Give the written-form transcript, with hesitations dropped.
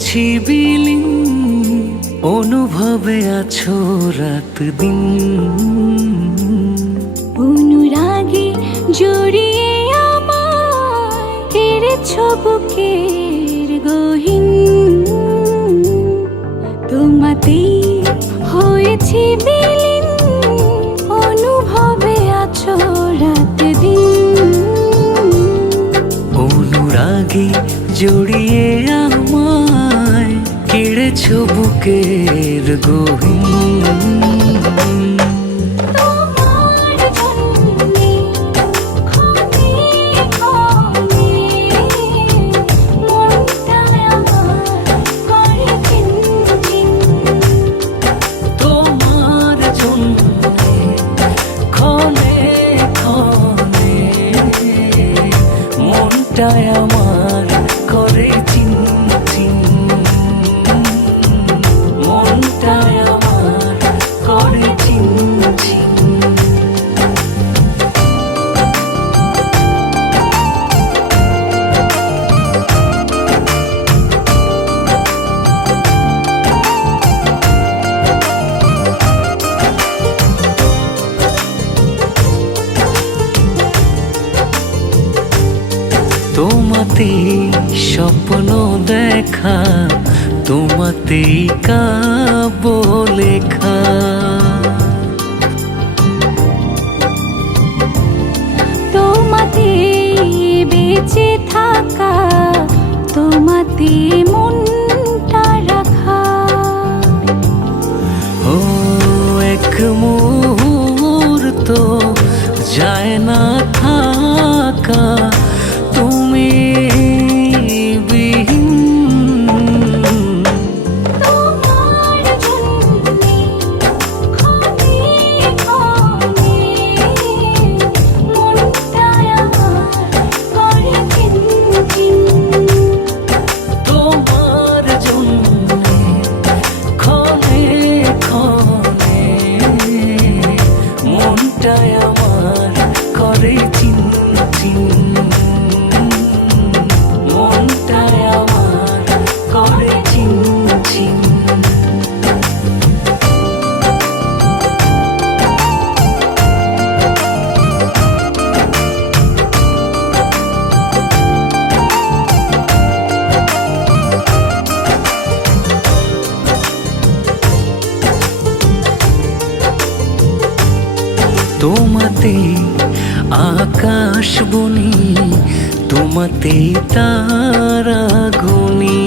হয়েছি বিলীন, অনুভবে আছো রাত দিন। অনুরাগে জড়িয়ে আমায় কেড়েছ বুকের গহীন। তোমাতেই হয়েছি বিলীন, অনুভবে আছো রাত দিন। অনুরাগে জড়িয়ে আমায় কেড়েছ বুকের গহীন। আমার করে চিন চিন, মনটায় আমার করে চিন চিন। তোমাতেই স্বপ্ন দেখা, তোমাতেই কাব্য লেখা। তোমাতেই বেঁচে থাকা, তোমাতে মনটা রাখা। ও এক মুহূর্ত যায় না থাকা তুমি বিহীন। তোমার জন্যে ক্ষণে ক্ষণে মনটায় আমার করে চিনচিন। তোমার জন্যে ক্ষণে ক্ষণে মনটায় আমার করে চিন চিন। তোমাতেই আকাশ বনি, তোমাতেই তারা গুনি।